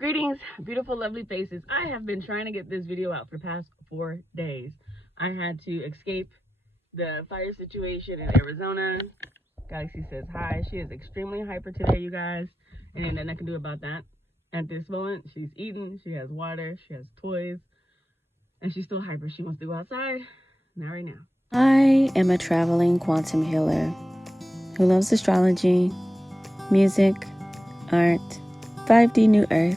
Greetings, beautiful, lovely faces. I have been trying to get this video out for the past 4 days. I had to escape the fire situation in Arizona. Galaxy says hi. She is extremely hyper today, you guys, and ain't nothing I can do about that. At this moment, she's eating, she has water, she has toys, and she's still hyper. She wants to go outside, not right now. I am a traveling quantum healer who loves astrology, music, art, 5D New Earth,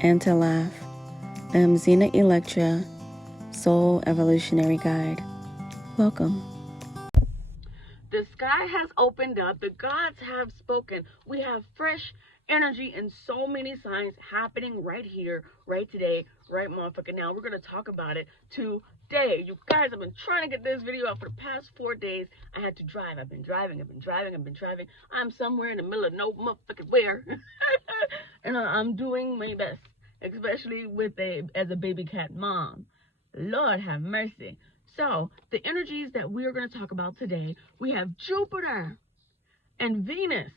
and to laugh. I am Xena Electra, Soul Evolutionary Guide. Welcome. The sky has opened up. The gods have spoken. We have fresh energy and so many signs happening right here, right today, right motherfucking now. We're going to talk about it today. You guys, I've been trying to get this video out for the past 4 days. I had to drive. I've been driving. I'm somewhere in the middle of no motherfucking where. And I'm doing my best, especially as a baby cat mom. Lord have mercy. So, the energies that we are going to talk about today, we have Jupiter and Venus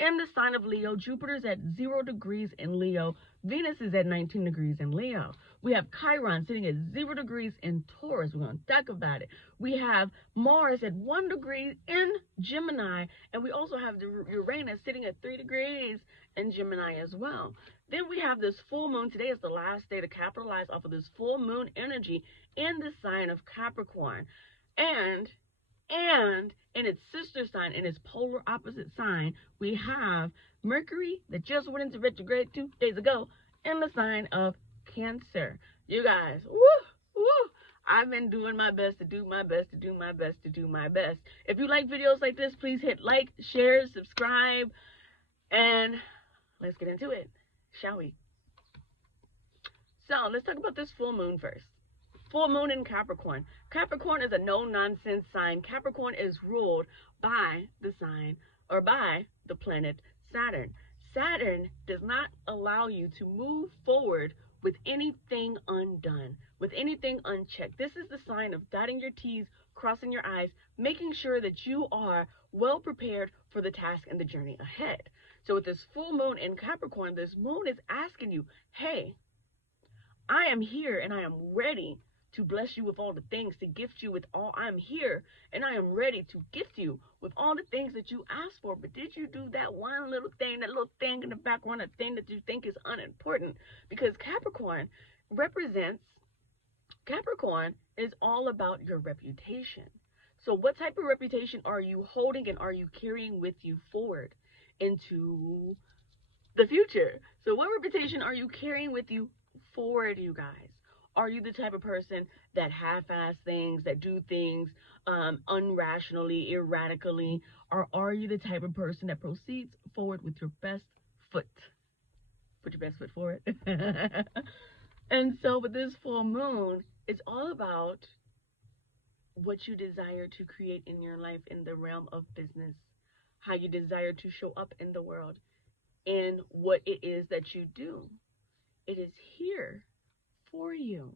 in the sign of Leo. Jupiter's at 0 degrees in Leo. Venus is at 19 degrees in Leo. We have Chiron sitting at 0 degrees in Taurus. We're going to talk about it. We have Mars at 1 degree in Gemini. And we also have the Uranus sitting at 3 degrees in Gemini as well. Then we have this full moon. Today is the last day to capitalize off of this full moon energy in the sign of Capricorn. And in its sister sign, in its polar opposite sign, we have Mercury that just went into retrograde 2 days ago in the sign of Cancer. You guys, I've been doing my best to do my best. If you like videos like this, please hit like, share, subscribe, and let's get into it, shall we? So let's talk about this full moon first. Full moon in Capricorn. Capricorn is a no-nonsense sign. Capricorn is ruled by the sign or by the planet Saturn. Saturn does not allow you to move forward with anything undone, with anything unchecked. This is the sign of dotting your T's, crossing your I's, making sure that you are well prepared for the task and the journey ahead. So with this full moon in Capricorn, this moon is asking you, hey, I am here and I am ready to bless you with all the things, to gift you with all. I'm here and I am ready to gift you with all the things that you asked for. But did you do that one little thing, that little thing in the background, that thing that you think is unimportant? Because Capricorn is all about your reputation. So what type of reputation are you holding and are you carrying with you forward into the future? So what reputation are you carrying with you forward, you guys? Are you the type of person that half-ass things, that do things unrationally, erratically? Or are you the type of person that proceeds forward with your best foot? Put your best foot forward. And so with this full moon, it's all about what you desire to create in your life in the realm of business, how you desire to show up in the world, and what it is that you do. It is here for you.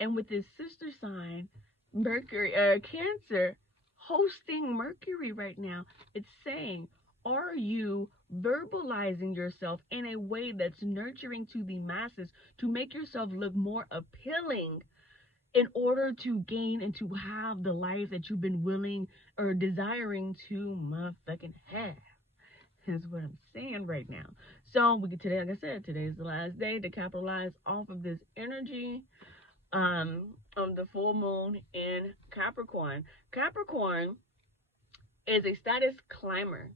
And with this sister sign, Mercury, Cancer, hosting Mercury right now, it's saying, are you verbalizing yourself in a way that's nurturing to the masses to make yourself look more appealing in order to gain and to have the life that you've been willing or desiring to motherfucking have? Is what I'm saying right now. So we get today, like I said, today is the last day to capitalize off of this energy of the full moon in Capricorn. Capricorn is a status climber.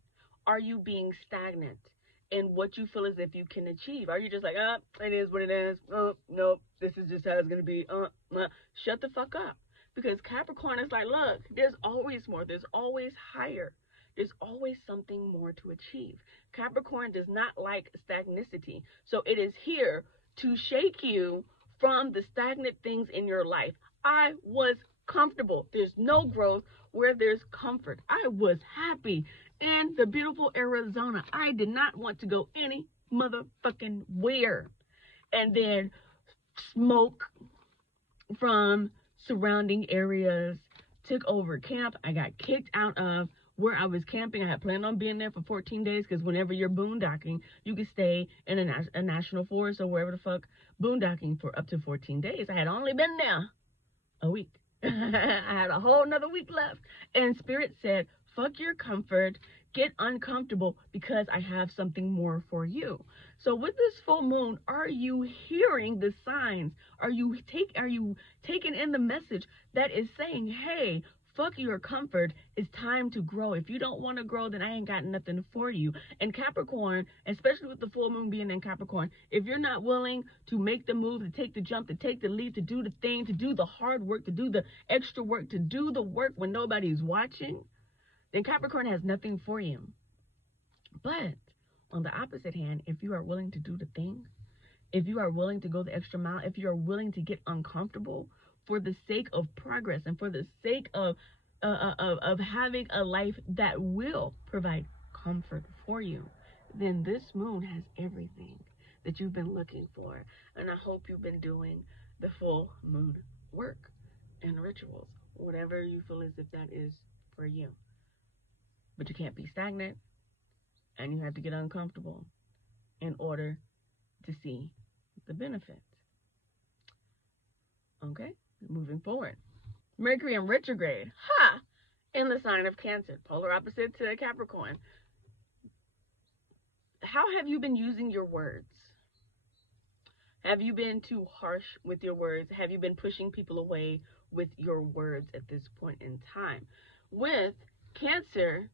Are you being stagnant in what you feel as if you can achieve? Are you just like, it is what it is. Nope, this is just how it's gonna be. Shut the fuck up. Because Capricorn is like, look, there's always more. There's always higher. There's always something more to achieve. Capricorn does not like stagnicity. So it is here to shake you from the stagnant things in your life. I was comfortable. There's no growth where there's comfort. I was happy in the beautiful Arizona. I did not want to go any motherfucking where. And then smoke from surrounding areas took over camp. I got kicked out of where I was camping. I had planned on being there for 14 days because whenever you're boondocking, you can stay in a national forest or wherever the fuck boondocking for up to 14 days. I had only been there a week. I had a whole nother week left. And Spirit said, fuck your comfort, get uncomfortable because I have something more for you. So with this full moon, are you hearing the signs? Are you taking in the message that is saying, hey, fuck your comfort, it's time to grow. If you don't want to grow, then I ain't got nothing for you. And Capricorn, especially with the full moon being in Capricorn, if you're not willing to make the move, to take the jump, to take the leap, to do the thing, to do the hard work, to do the extra work, to do the work when nobody's watching, then Capricorn has nothing for you. But on the opposite hand, if you are willing to do the thing, if you are willing to go the extra mile, if you are willing to get uncomfortable for the sake of progress and for the sake of having a life that will provide comfort for you, then this moon has everything that you've been looking for. And I hope you've been doing the full moon work and rituals, whatever you feel as if that is for you. But you can't be stagnant, and you have to get uncomfortable in order to see the benefits. Okay, moving forward. Mercury in retrograde, in the sign of Cancer, polar opposite to Capricorn. How have you been using your words? Have you been too harsh with your words? Have you been pushing people away with your words at this point in time? With Cancer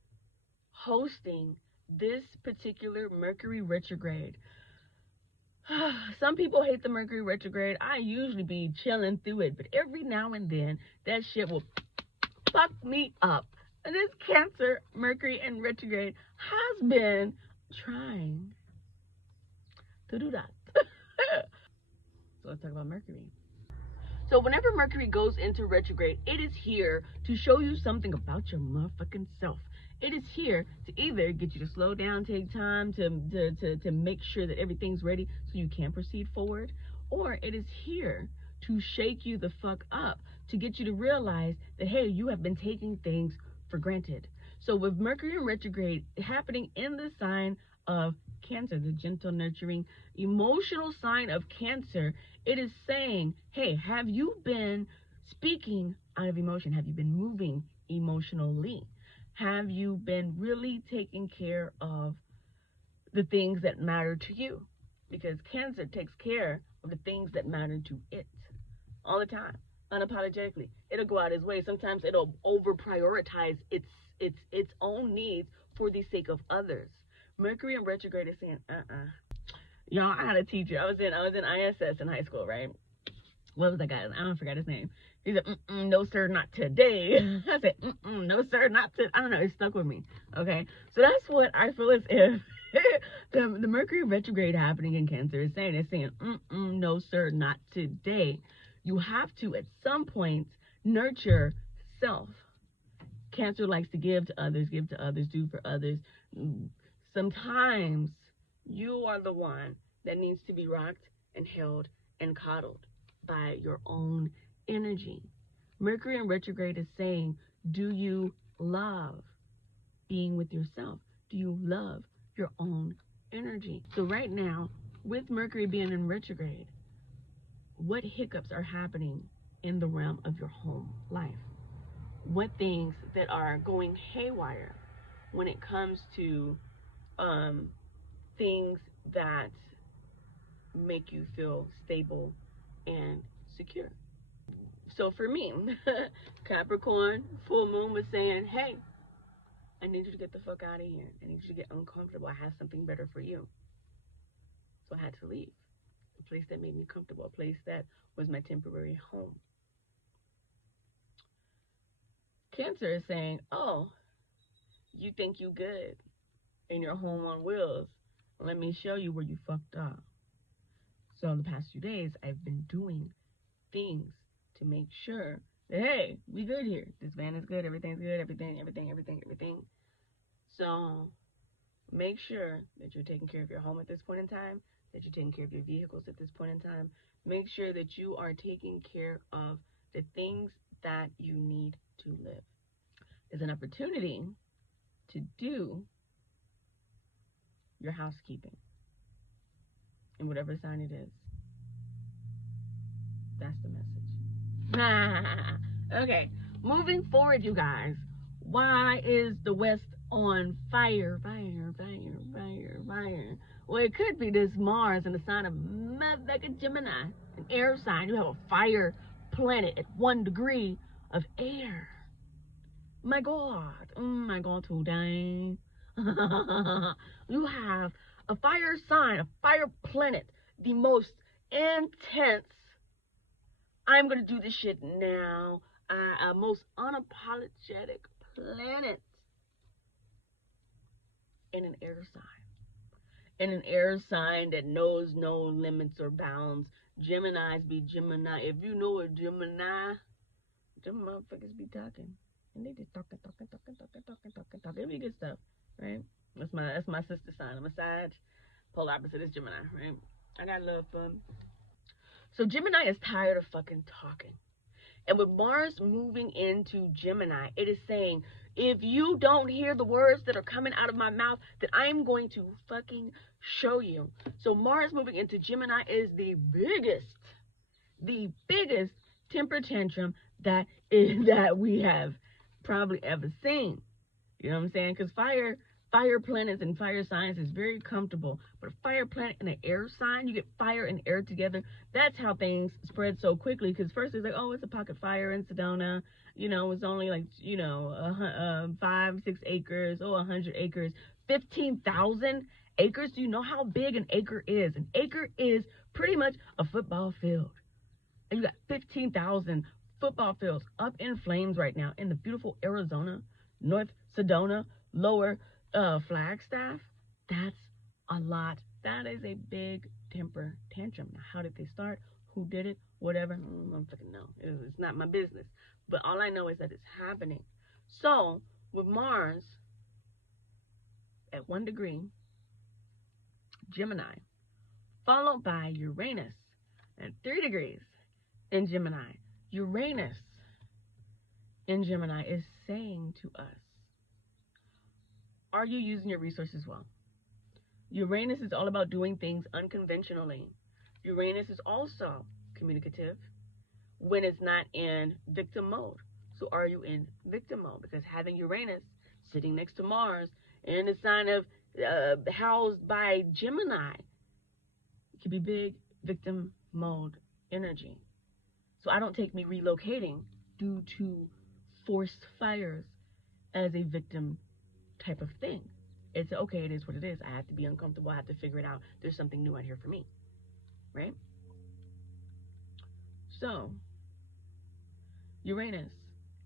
hosting this particular Mercury retrograde, some people hate the Mercury retrograde. I usually be chilling through it, but every now and then that shit will fuck me up. And this Cancer Mercury in retrograde has been trying to do that. So let's talk about Mercury. So whenever Mercury goes into retrograde, it is here to show you something about your motherfucking self. It is here to either get you to slow down, take time to make sure that everything's ready so you can proceed forward, or it is here to shake you the fuck up, to get you to realize that, hey, you have been taking things for granted. So with Mercury in retrograde happening in the sign of Cancer, the gentle, nurturing, emotional sign of Cancer, it is saying, hey, have you been speaking out of emotion? Have you been moving emotionally? Have you been really taking care of the things that matter to you? Because Cancer takes care of the things that matter to it all the time, unapologetically. It'll go out its way. Sometimes it'll over prioritize its own needs for the sake of others. Mercury in retrograde is saying, Y'all, I had a teacher. I was in ISS in high school, right? What was that guy? I don't forget his name. He said, no, sir, not today. I said, no, sir, not today. I don't know. It stuck with me. Okay. So that's what I feel as if the Mercury retrograde happening in Cancer is saying. It's saying, no, sir, not today. You have to, at some point, nurture self. Cancer likes to give to others, do for others. Sometimes you are the one that needs to be rocked and held and coddled by your own energy. Mercury in retrograde is saying, do you love being with yourself? Do you love your own energy? So right now, with Mercury being in retrograde, what hiccups are happening in the realm of your home life? What things that are going haywire when it comes to things that make you feel stable and secure? So for me, Capricorn, full moon was saying, hey, I need you to get the fuck out of here. I need you to get uncomfortable. I have something better for you. So I had to leave. A place that made me comfortable, a place that was my temporary home. Cancer is saying, oh, you think you good in your home on wheels. Let me show you where you fucked up. So in the past few days, I've been doing things to make sure that, hey, we good here. This van is good. Everything's good. Everything. So make sure that you're taking care of your home at this point in time, that you're taking care of your vehicles at this point in time. Make sure that you are taking care of the things that you need to live. There's an opportunity to do your housekeeping in whatever sign it is. That's the message. Okay, moving forward, you guys. Why is the West on fire? Fire, fire, fire, fire. Well, it could be this Mars in the sign of motherfucking Gemini, an air sign. You have a fire planet at 1 degree of air. My God, today. You have a fire sign, a fire planet, the most intense. I'm gonna do this shit now. Most unapologetic planet in an air sign. In an air sign that knows no limits or bounds. Geminis be Gemini. If you know a Gemini, them motherfuckers be talking. And they just talking. It be good stuff, right? That's my sister sign. I'm a Sag. Polar opposite is Gemini, right? I got love fun. So Gemini is tired of fucking talking. And with Mars moving into Gemini, it is saying, if you don't hear the words that are coming out of my mouth, then I'm going to fucking show you. So Mars moving into Gemini is the biggest temper tantrum that we have probably ever seen. You know what I'm saying? Because fire planets and fire signs is very comfortable. But a fire planet and an air sign, you get fire and air together. That's how things spread so quickly. Because first it's like, oh, it's a pocket fire in Sedona. You know, it's only like, 5-6 acres, 100 acres, 15,000 acres. Do you know how big an acre is? An acre is pretty much a football field. And you got 15,000 football fields up in flames right now in the beautiful Arizona, North Sedona, Lower Flagstaff. That's a lot. That is a big temper tantrum. Now, how did they start? Who did it? Whatever. I don't fucking know. It's not my business. But all I know is that it's happening. So, with Mars at 1 degree, Gemini, followed by Uranus at 3 degrees in Gemini. Uranus in Gemini is saying to us, are you using your resources well? Uranus is all about doing things unconventionally. Uranus is also communicative when it's not in victim mode. So are you in victim mode? Because having Uranus sitting next to Mars in the sign of housed by Gemini, it could be big victim mode energy. So I don't take me relocating due to forced fires as a victim type of thing. It's okay, it is what it is. I have to be uncomfortable. I have to figure it out. There's something new out here for me, right? So, Uranus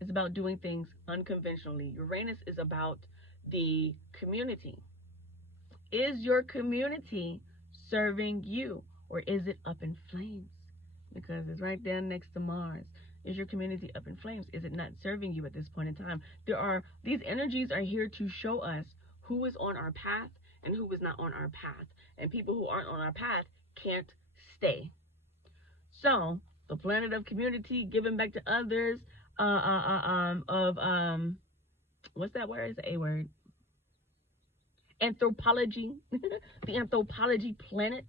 is about doing things unconventionally. Uranus is about the community. Is your community serving you, or is it up in flames? Because it's right there next to Mars. Is your community up in flames? Is it not serving you at this point in time? These energies are here to show us who is on our path and who is not on our path. And people who aren't on our path can't stay. So the planet of community, giving back to others, what's that word? It's an A word. Anthropology, the anthropology planet,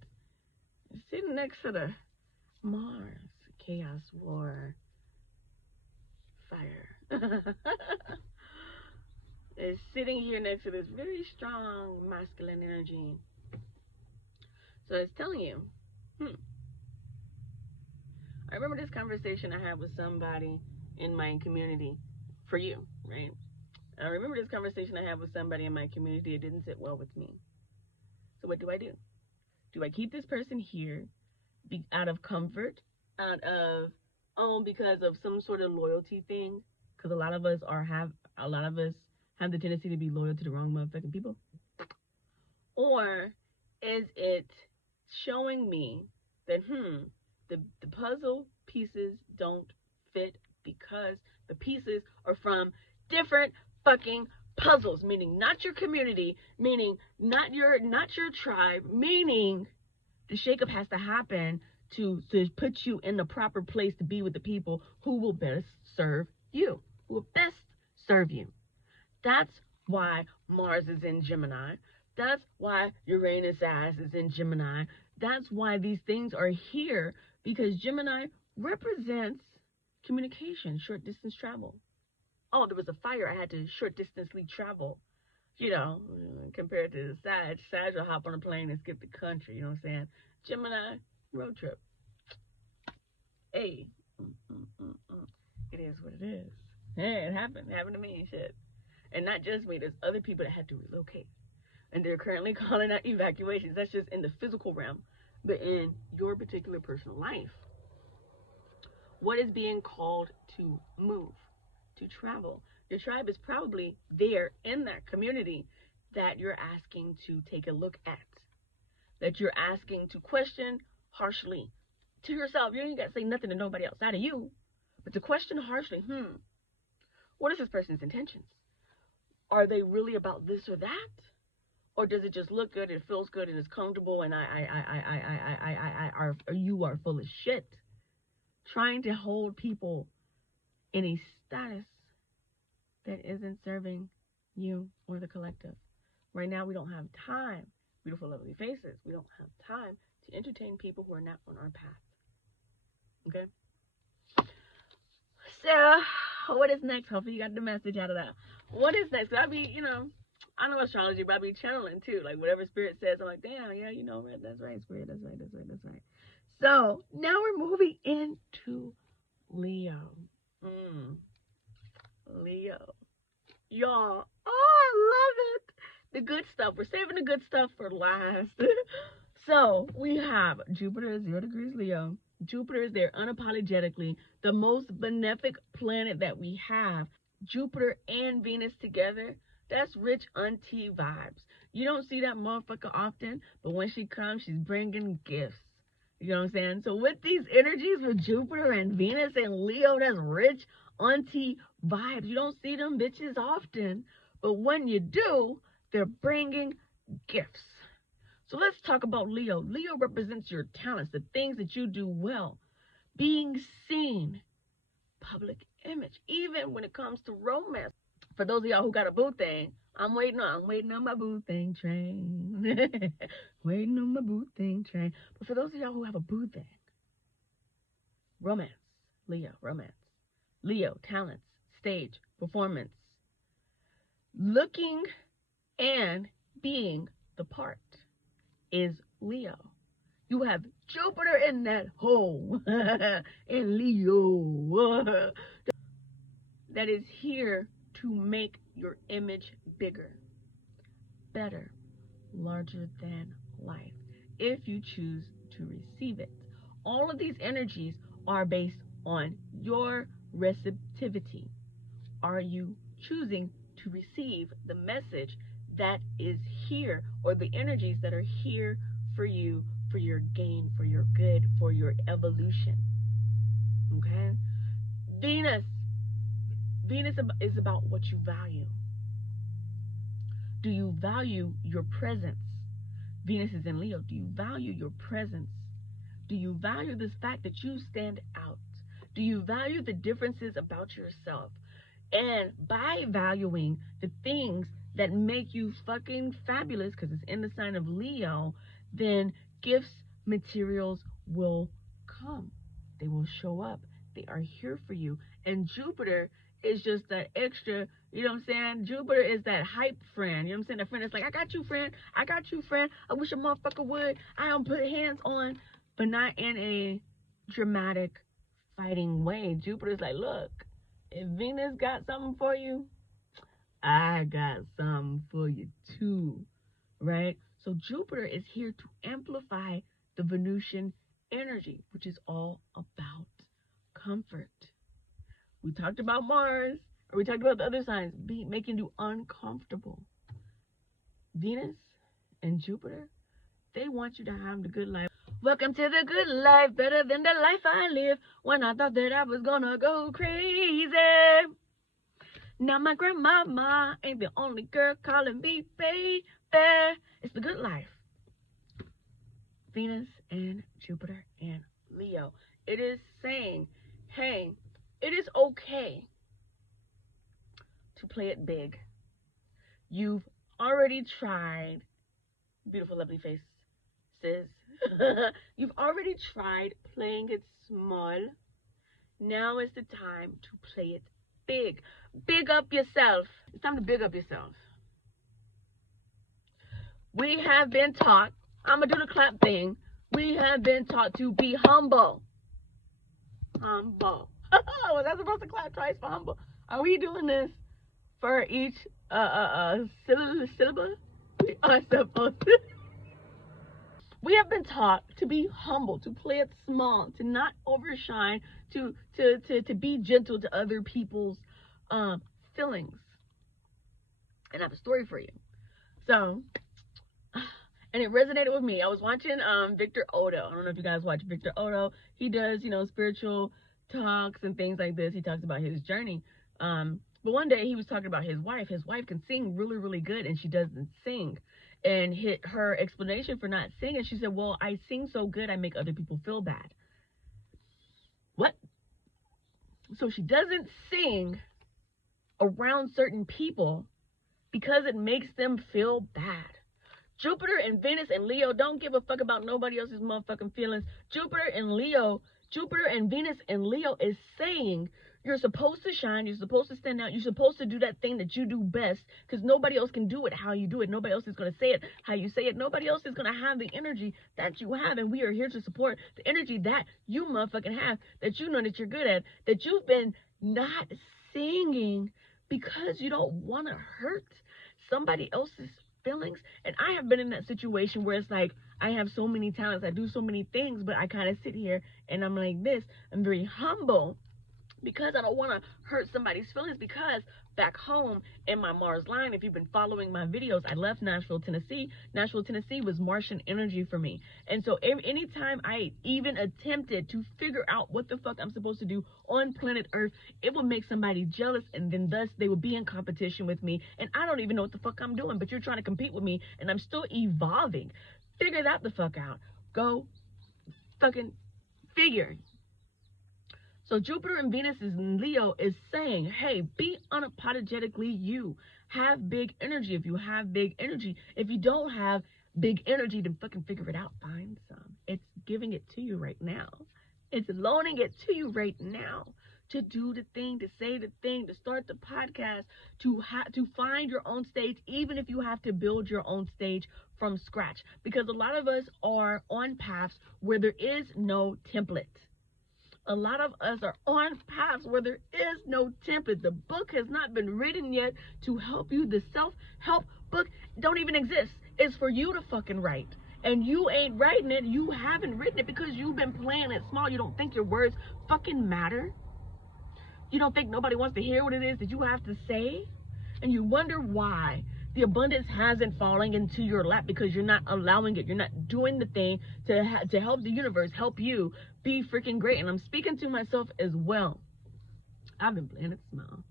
is sitting next to the Mars, chaos, war, fire. Is sitting here next to this very strong masculine energy. So it's telling you, I remember this conversation I had with somebody in my community for you, right? I remember this conversation I had with somebody in my community. It didn't sit well with me. So what do? Do I keep this person here out of comfort, because of some sort of loyalty thing? Because a lot of us have the tendency to be loyal to the wrong motherfucking people. Or is it showing me that the puzzle pieces don't fit because the pieces are from different fucking puzzles, meaning not your community, meaning not your tribe, meaning the shakeup has to happen to put you in the proper place to be with the people who will best serve you, who will best serve you. That's why Mars is in Gemini. That's why Uranus ass is in Gemini. That's why these things are here, because Gemini represents communication, short distance travel. Oh, there was a fire. I had to short distantly travel. You know, compared to the Sag. Sag will hop on a plane and skip the country. You know what I'm saying? Gemini, road trip. Hey, it is what it is. Hey, it happened. It happened to me and shit. And not just me. There's other people that had to relocate, and they're currently calling out evacuations. That's just in the physical realm, but in your particular personal life, what is being called to move, to travel? Your tribe is probably there in that community that you're asking to take a look at, that you're asking to question harshly to yourself. You ain't got to say nothing to nobody outside of you, but to question harshly. What is this person's intentions? Are they really about this or that? Or does it just look good, it feels good, and it's comfortable, and you are full of shit, trying to hold people in a status that isn't serving you or the collective. Right now, we don't have time, beautiful, lovely faces. We don't have time to entertain people who are not on our path. Okay? So, what is next? Hopefully, you got the message out of that. What is next? I be, I know astrology, but I be channeling too. Like whatever spirit says, I'm like, damn, yeah, that's right, spirit, that's right, that's right, that's right. So now we're moving into Leo. Leo. Y'all. Oh, I love it. The good stuff. We're saving the good stuff for last. So we have Jupiter, 0 degrees Leo. Jupiter is there unapologetically. The most benefic planet that we have. Jupiter and Venus together, that's rich auntie vibes. You don't see that motherfucker often, but when she comes, she's bringing gifts. You know what I'm saying? So with these energies with Jupiter and Venus and Leo, that's rich auntie vibes. You don't see them bitches often, but when you do, they're bringing gifts. So let's talk about Leo. Leo represents your talents, the things that you do well, being seen, public image, even when it comes to romance. For those of y'all who got a boo thing, I'm waiting on my boo thing train. Waiting on my boo thing train. But for those of y'all who have a boo thing, romance, Leo, romance. Leo, talents, stage, performance. Looking and being the part is Leo. You have Jupiter in that hole in Leo that is here to make your image bigger, better, larger than life, if you choose to receive it. All of these energies are based on your receptivity. Are you choosing to receive the message that is here, or the energies that are here for you, for your gain, for your good, for your evolution? Okay? Venus is about what you value. Do you value your presence? Venus is in Leo. Do you value your presence? Do you value this fact that you stand out? Do you value the differences about yourself? And by valuing the things that make you fucking fabulous, because it's in the sign of Leo, then gifts, materials will come. They will show up. They are here for you. And Jupiter is just that extra, you know what I'm saying? Jupiter is that hype friend. You know what I'm saying? A friend that's like, I got you, friend. I got you, friend. I wish a motherfucker would. I don't put hands on, but not in a dramatic, fighting way. Jupiter's like, look, if Venus got something for you, I got something for you too, right? So Jupiter is here to amplify the Venusian energy, which is all about comfort. We talked about Mars, or we talked about the other signs, making you uncomfortable. Venus and Jupiter, they want you to have the good life. Welcome to the good life, better than the life I live when I thought that I was gonna go crazy. Now my grandmama ain't the only girl calling me baby. It's the good life. Venus and Jupiter and Leo. It is saying, hey, it is okay to play it big. You've already tried, beautiful, lovely face, sis. You've already tried playing it small. Now is the time to play it big. Big up yourself. It's time to big up yourself. We have been taught, I'm going to do the clap thing. We have been taught to be humble. Humble. Was I supposed to clap twice for humble? Are we doing this for each syllable? We are supposed to. We have been taught to be humble, to play it small, to not overshine, to be gentle to other people's feelings. And I have a story for you. So, and it resonated with me. I was watching Victor Odo. I don't know if you guys watch Victor Odo. He does, spiritual talks and things like this. He talks about his journey. But one day he was talking about his wife. His wife can sing really, really good, and she doesn't sing. And her explanation for not singing, she said, well, I sing so good, I make other people feel bad. What? So she doesn't sing around certain people because it makes them feel bad. Jupiter and Venus and Leo don't give a fuck about nobody else's motherfucking feelings. Jupiter and Venus and Leo is saying you're supposed to shine, you're supposed to stand out, you're supposed to do that thing that you do best because nobody else can do it how you do it. Nobody else is going to say it how you say it. Nobody else is going to have the energy that you have, and we are here to support the energy that you motherfucking have, that you know that you're good at, that you've been not singing because you don't want to hurt somebody else's feelings. And I have been in that situation where it's like I have so many talents, I do so many things, but I kind of sit here and I'm like this. I'm very humble because I don't want to hurt somebody's feelings, because back home in my Mars line, if you've been following my videos, I left Nashville, Tennessee. Nashville, Tennessee was Martian energy for me. And so anytime I even attempted to figure out what the fuck I'm supposed to do on planet Earth, it would make somebody jealous, and then thus they would be in competition with me. And I don't even know what the fuck I'm doing, but you're trying to compete with me, and I'm still evolving. Figure that the fuck out. Go fucking figure. So Jupiter and Venus in Leo is saying, hey, be unapologetically you. Have big energy if you have big energy. If you don't have big energy, then fucking figure it out. Find some. It's giving it to you right now. It's loaning it to you right now to do the thing, to say the thing, to start the podcast, to find your own stage, even if you have to build your own stage from scratch. Because a lot of us are on paths where there is no template. A lot of us are on paths where there is no template. The book has not been written yet to help you. The self-help book don't even exist. It's for you to fucking write. And you ain't writing it. You haven't written it because you've been playing it small. You don't think your words fucking matter. You don't think nobody wants to hear what it is that you have to say. And you wonder why the abundance hasn't fallen into your lap, because you're not allowing it. You're not doing the thing to help the universe, help you be freaking great. And I'm speaking to myself as well. I've been playing it small.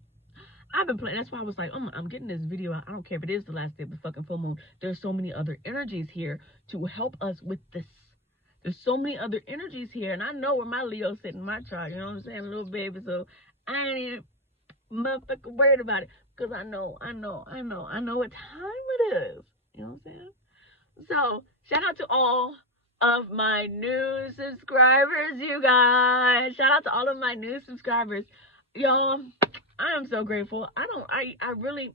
That's why I was like, I'm getting this video out. I don't care if it is the last day of the fucking full moon. There's so many other energies here to help us with this. There's so many other energies here. And I know where my Leo's sitting in my chart. You know what I'm saying, little baby? So I ain't even motherfucking worried about it. Because I know what time it is. You know what I'm saying? So, shout out to all of my new subscribers, you guys. Shout out to all of my new subscribers. Y'all, I am so grateful. I really,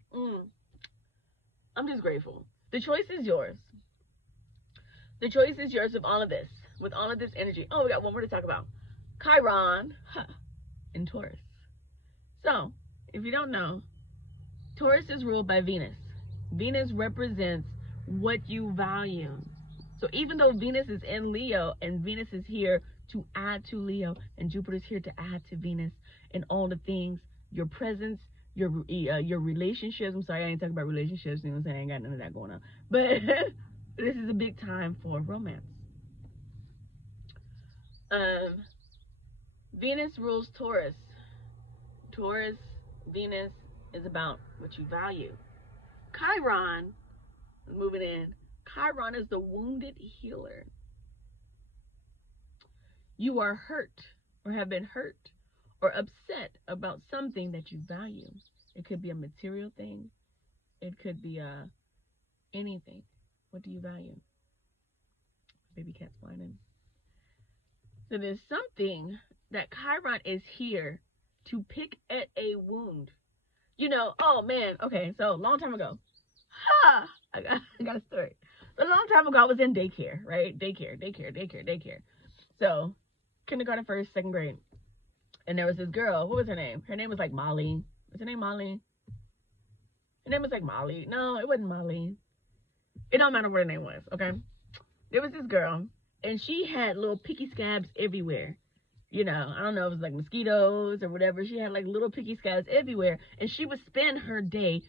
I'm just grateful. The choice is yours. The choice is yours with all of this. With all of this energy. Oh, we got one more to talk about. Chiron in Taurus. So, if you don't know, Taurus is ruled by Venus. Venus represents what you value. So even though Venus is in Leo, and Venus is here to add to Leo, and Jupiter is here to add to Venus, and all the things, your presence, your relationships. I'm sorry, I ain't talking about relationships. You know what I'm saying? I ain't got none of that going on. But this is a big time for romance. Venus rules Taurus. Taurus, Venus is about what you value. Chiron, moving in, Chiron is the wounded healer. You are hurt or have been hurt or upset about something that you value. It could be a material thing. It could be anything. What do you value? Baby cat's whining. So there's something that Chiron is here to pick at a wound. Oh man, okay, so long time ago. I got a story. A long time ago, I was in daycare, right? Daycare. So, kindergarten, first, second grade. And there was this girl. What was her name? Her name was like Molly. Was her name Molly? Her name was like Molly. No, it wasn't Molly. It don't matter what her name was, okay? There was this girl, and she had little picky scabs everywhere. I don't know if it was like mosquitoes or whatever. She had like little picky scabs everywhere, and she would spend her day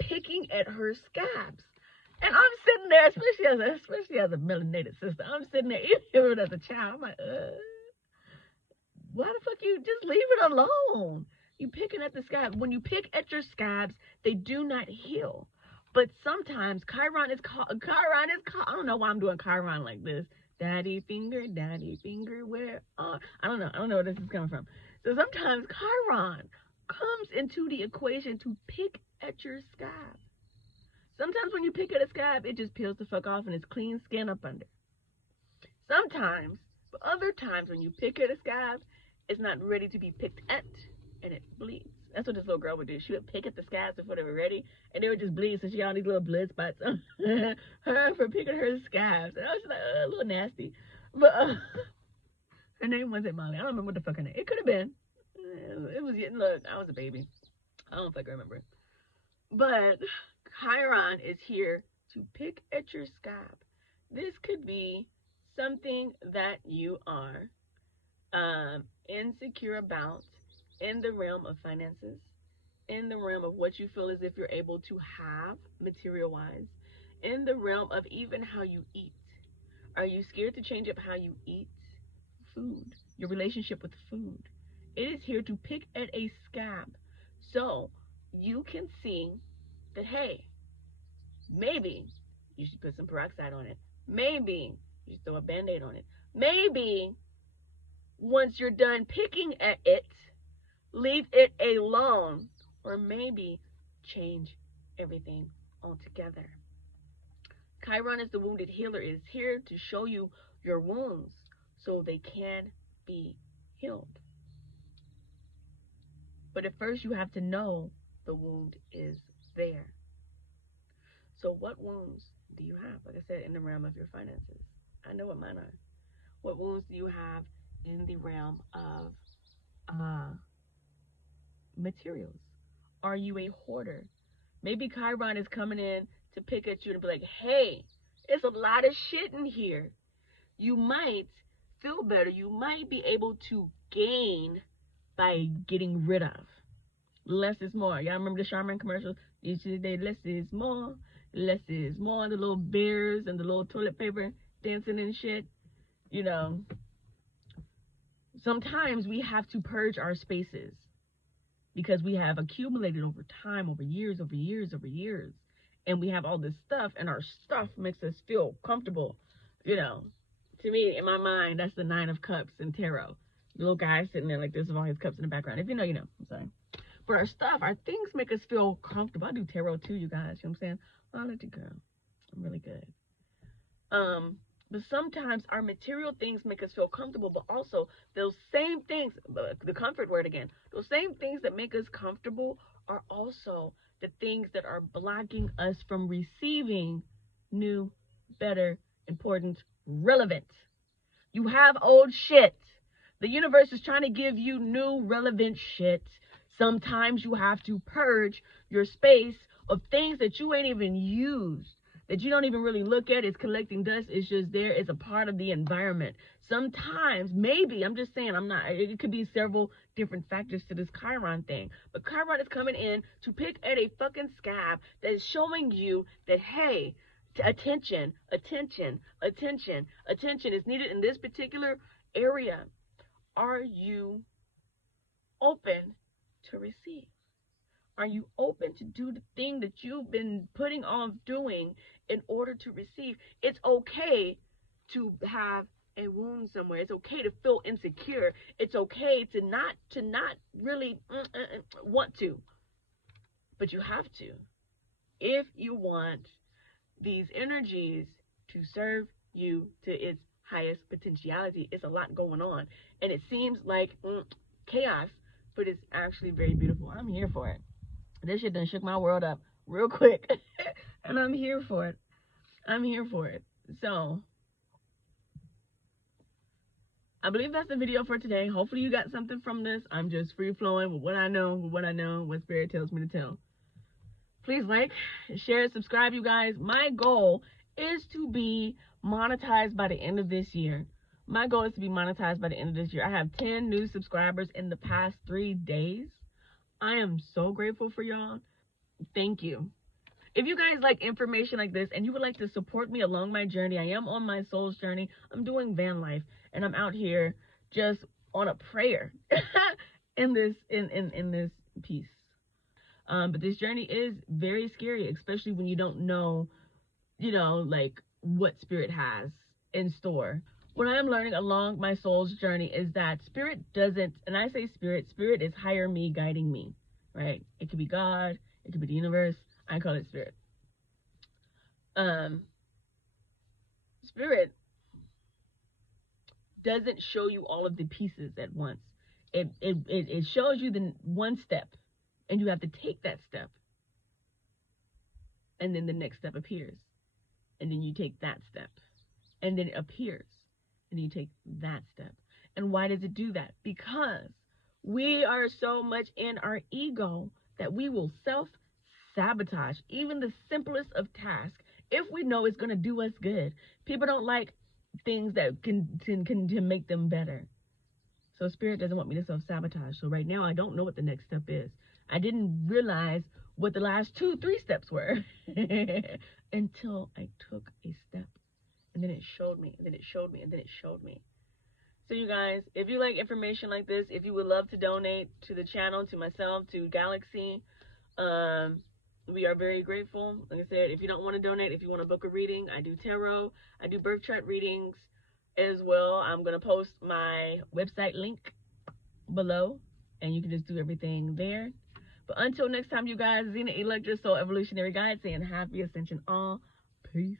picking at her scabs. And I'm sitting there, especially as a melanated sister, I'm sitting there, even as a child, I'm like, why the fuck you just leave it alone? You picking at the scabs. When you pick at your scabs, they do not heal. But sometimes Chiron is called, I don't know why I'm doing Chiron like this. Daddy finger, where are, I don't know where this is coming from. So sometimes Chiron comes into the equation to pick at your scab. Sometimes when you pick at a scab, it just peels the fuck off and it's clean skin up under. Sometimes, but other times when you pick at a scab, it's not ready to be picked at and it bleeds. That's what this little girl would do. She would pick at the scabs before they were ready, and they would just bleed. So she had all these little blood spots on her for picking her scabs. And I was just like, a little nasty. But her name wasn't Molly. I don't remember what the fuck her name. It could have been. It was, look, I was a baby. I don't fucking remember it. But Chiron is here to pick at your scab. This could be something that you are insecure about in the realm of finances, in the realm of what you feel as if you're able to have material-wise, in the realm of even how you eat. Are you scared to change up how you eat food, your relationship with food? It is here to pick at a scab. So you can see that, hey, maybe you should put some peroxide on it. Maybe you should throw a Band-Aid on it. Maybe once you're done picking at it, leave it alone, or maybe change everything altogether. Chiron is the wounded healer. It is here to show you your wounds so they can be healed. But at first you have to know the wound is there. So what wounds do you have? Like I said, in the realm of your finances. I know what mine are. What wounds do you have in the realm of materials? Are you a hoarder? Maybe Chiron is coming in to pick at you and be like, hey, it's a lot of shit in here. You might feel better. You might be able to gain by getting rid of. Less is more. Y'all remember the Charmin commercials? Each day, less is more. Less is more. The little bears and the little toilet paper dancing and shit. Sometimes we have to purge our spaces because we have accumulated over time, over years. And we have all this stuff, and our stuff makes us feel comfortable. To me, in my mind, that's the 9 of Cups in tarot. The little guy sitting there like this with all his cups in the background. If you know, you know. I'm sorry. But our stuff, our things make us feel comfortable. I do tarot too, you guys. You know what I'm saying? I'll let you go. I'm really good. But sometimes our material things make us feel comfortable, but also those same things, the comfort word again, those same things that make us comfortable are also the things that are blocking us from receiving new, better, important, relevant. You have old shit. The universe is trying to give you new, relevant shit. Sometimes you have to purge your space of things that you ain't even used, that you don't even really look at. It's collecting dust. It's just there. It's a part of the environment. Sometimes, maybe, I'm just saying, it could be several different factors to this Chiron thing. But Chiron is coming in to pick at a fucking scab that is showing you that, hey, attention is needed in this particular area. Are you open to receive? Are you open to do the thing that you've been putting off doing in order to receive? It's okay to have a wound somewhere. It's okay to feel insecure. It's okay to not really want to, but you have to. if you want these energies to serve you to its highest potentiality. It's a lot going on, and it seems like chaos, but it's actually very beautiful. I'm here for it. This shit done shook my world up real quick, and I'm here for it. I'm here for it. So I believe that's the video for today. Hopefully you got something from this. I'm just free flowing with what I know, what Spirit tells me to tell. Please like, share, subscribe, you guys. My goal is to be monetized by the end of this year. My goal is to be monetized by the end of this year. I have 10 new subscribers in the past 3 days. I am so grateful for y'all. Thank you. If you guys like information like this and you would like to support me along my journey, I am on my soul's journey. I'm doing van life, and I'm out here just on a prayer in this piece. But this journey is very scary, especially when you don't know, like what Spirit has in store. What I'm learning along my soul's journey is that Spirit doesn't, and I say Spirit is higher me guiding me, right? It could be God, it could be the universe. I call it Spirit. Spirit doesn't show you all of the pieces at once. It shows you the one step, and you have to take that step, and then the next step appears, and then you take that step, and then it appears, and you take that step. And why does it do that? Because we are so much in our ego that we will self-sabotage even the simplest of tasks if we know it's going to do us good. People don't like things that can make them better. So Spirit doesn't want me to self-sabotage. So right now I don't know what the next step is. I didn't realize what the last 2-3 steps were until I took a step, and then it showed me, and then it showed me, and then it showed me. So you guys, if you like information like this, if you would love to donate to the channel, to myself, to Galaxy, we are very grateful. Like I said, if you don't want to donate, if you want to book a reading, I do tarot, I do birth chart readings as well. I'm going to post my website link below, and you can just do everything there. But until next time, you guys, Zena Electra, Soul Evolutionary Guide, saying happy ascension all. Peace.